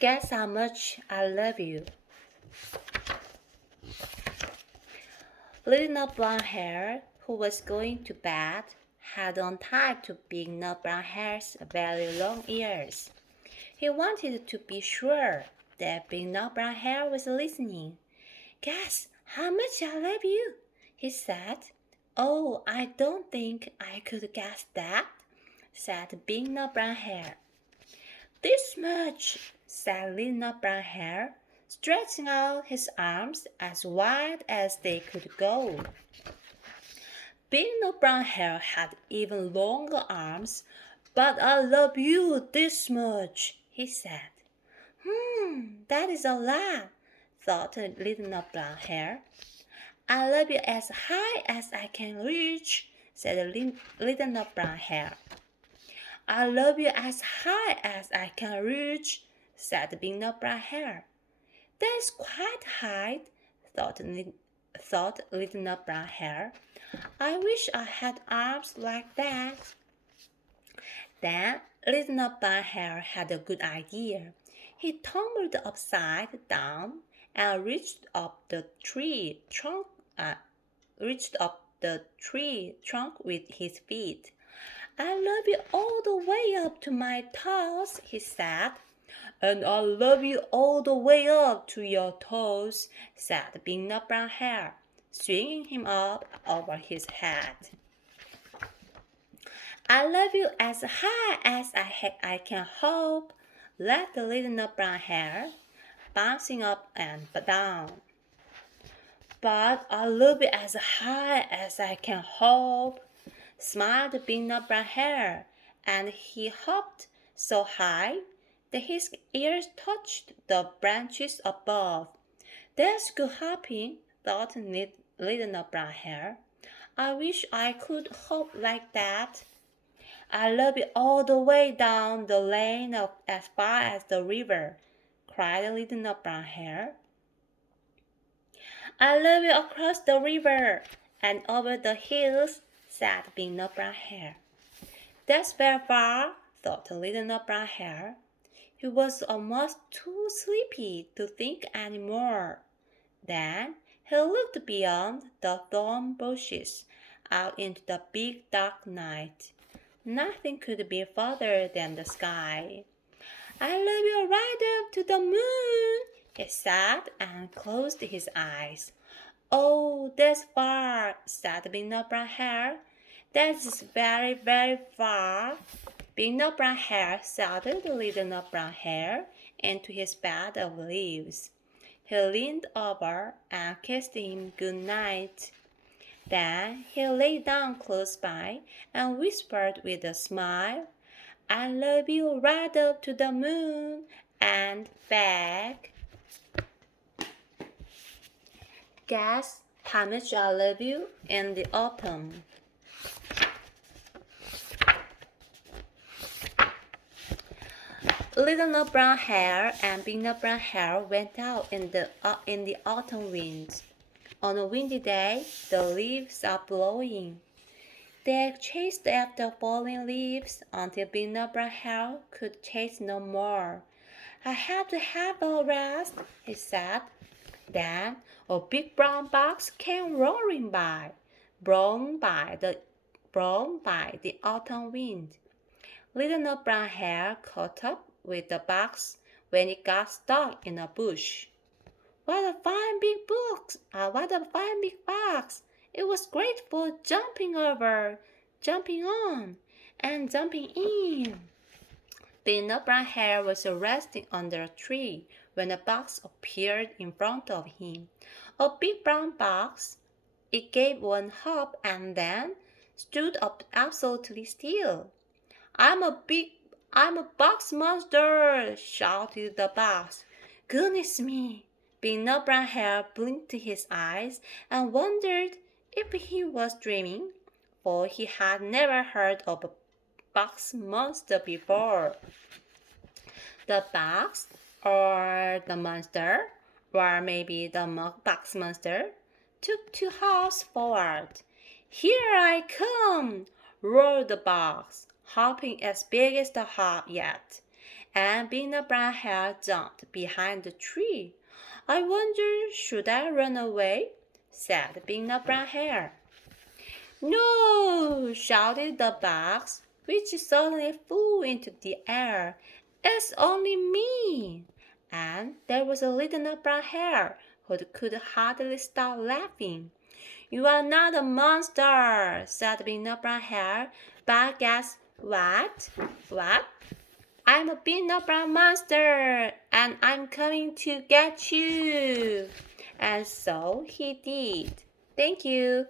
Guess how much I love you. Little nut brown hare, who was going to bed, had untied two big nut brown hare's very long ears. He wanted to be sure that big nut brown hare was listening. Guess how much I love you, he said. Oh, I don't think I could guess that, said big nut brown hare. This much, said little nut brown hare, stretching out his arms as wide as they could go. Big nut brown hare had even longer arms. But I love you this much, he said. That is a lot, thought little nut brown hare. I love you as high as I can reach, said little nut brown hare. I love you as high as I can reach, said the big nut brown hare. That's quite high, thought little nut brown hare. I wish I had arms like that. Then little nut brown hare had a good idea. He tumbled upside down and reached up the tree trunk with his feet. I love you all the way up to my toes, he said. And I love you all the way up to your toes, said the big nut brown hare, swinging him up over his head. I love you as high as I can hope, laughed the little nut brown hare, bouncing up and down. But I love you as high as I can hope, smiled the big nut brown hare, and he hopped so high that his ears touched the branches above. That's good hopping, thought little nut brown hare. I wish I could hop like that. I love you all the way down the lane as far as the river, cried little nut brown hare. I love you across the river and over the hills, said big nut brown hare. That's very far, thought little nut brown hare. He was almost too sleepy to think any more. Then he looked beyond the thorn bushes out into the big dark night. Nothing could be farther than the sky. I love you right up to the moon, he said and closed his eyes. Oh, that's far, said Big Nut Brown Hare. That's very, very far. Big Nut Brown Hare settled Little Nut Brown Hare into his bed of leaves. He leaned over and kissed him good night. Then he lay down close by and whispered with a smile, I love you right up to the moon and back. Guess how much I love you in the autumn. Little Nut Brown Hare and Big Nut Brown Hare went out in the autumn wind. On a windy day, the leaves are blowing. They chased after falling leaves until Big Nut Brown Hare could chase no more. I have to have a rest, he said. Then a big brown box came roaring by, blown by the autumn wind. Little Nut Brown Hare caught up with the box when it got stuck in a bush. What a fine big box! What a fine big box! It was great for jumping over, jumping on, and jumping in. Big Nut Brown Hare was resting under a tree when a box appeared in front of him. A big brown box. It gave one hop and then stood up absolutely still. I'm a box monster, shouted the box. Goodness me! Big Nut Brown Hare blinked his eyes and wondered if he was dreaming, for he had never heard of a box monster before. The box, or the monster, or maybe the box monster, took 2 hops forward. Here I come, roared the box, hopping as big as the hop yet. and Big Nut Brown Hair jumped behind the tree. I wonder, should I run away? Said Big Nut Brown Hair. No! Shouted the box, which suddenly flew into the air. It's only me! And there was a little Nut Brown Hare who could hardly stop laughing. You are not a monster, said Big Nut Brown Hare. But guess what? What? I'm a Big Nut Brown monster, and I'm coming to get you. And so he did. Thank you.